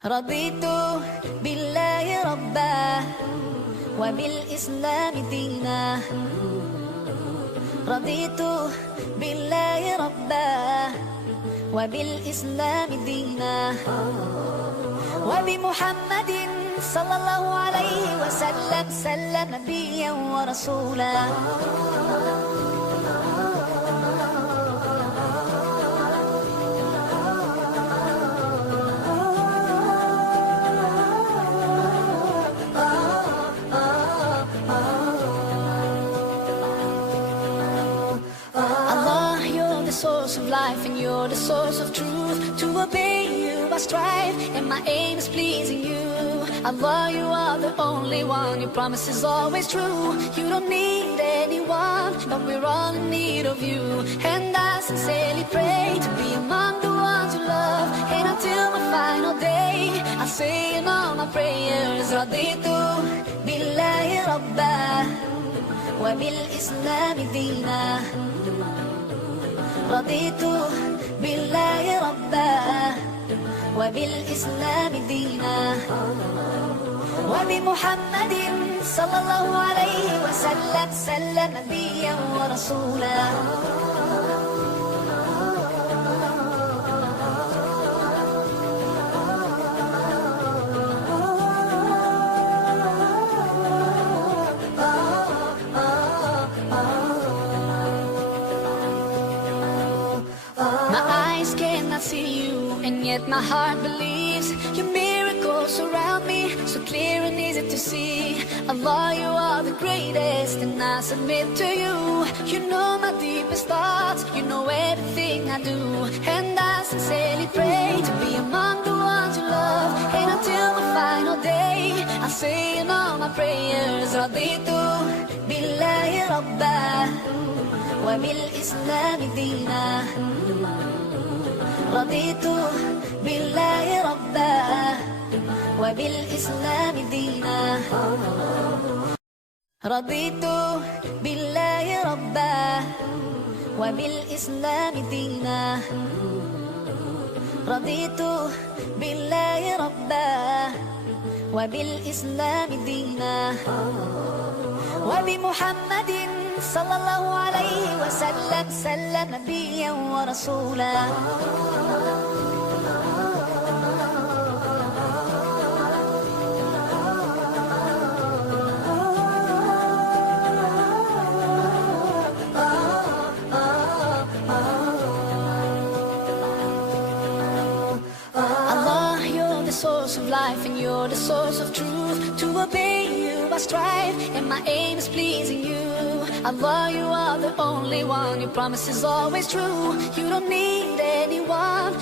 رضيت بالله ربا وبالإسلام دينا. رضيت بالله ربا وبالإسلام دينا، وبمحمد صلى الله عليه وسلم سلم نبيا ورسولا. Source of life and you're the source of truth. To obey you I strive and my aim is pleasing you. Allah, you are the only one, your promise is always true. You don't need anyone, but we're all in need of you. And I sincerely pray to be among the ones you love, and until my final day I'll say in all my prayers, Raditu billahi rabba wa bil islam dina. رضيت بالله ربا وبالإسلام دينا، وبمحمد صلى الله عليه وسلم سلم نبيا ورسولا. Cannot see you, and yet my heart believes your miracles surround me, so clear and easy to see. Allah, you are the greatest, and I submit to you. You know my deepest thoughts, you know everything I do, and I sincerely pray to be among the ones you love. And until my final day I'll say in all my prayers, Raditu billahi rabba wa bil islam dina. رضيت بالله ربا وبالإسلام دينا. رضيت بالله ربا وبالإسلام دينا. رضيت بالله ربا وبالإسلام دينا، وبمحمد صلى الله عليه وسلم سلم نبيا ورسولا. Source of life and you're the source of truth. To obey you I strive and my aim is pleasing you. Allah, you are the only one, your promise is always true. You don't need anyone.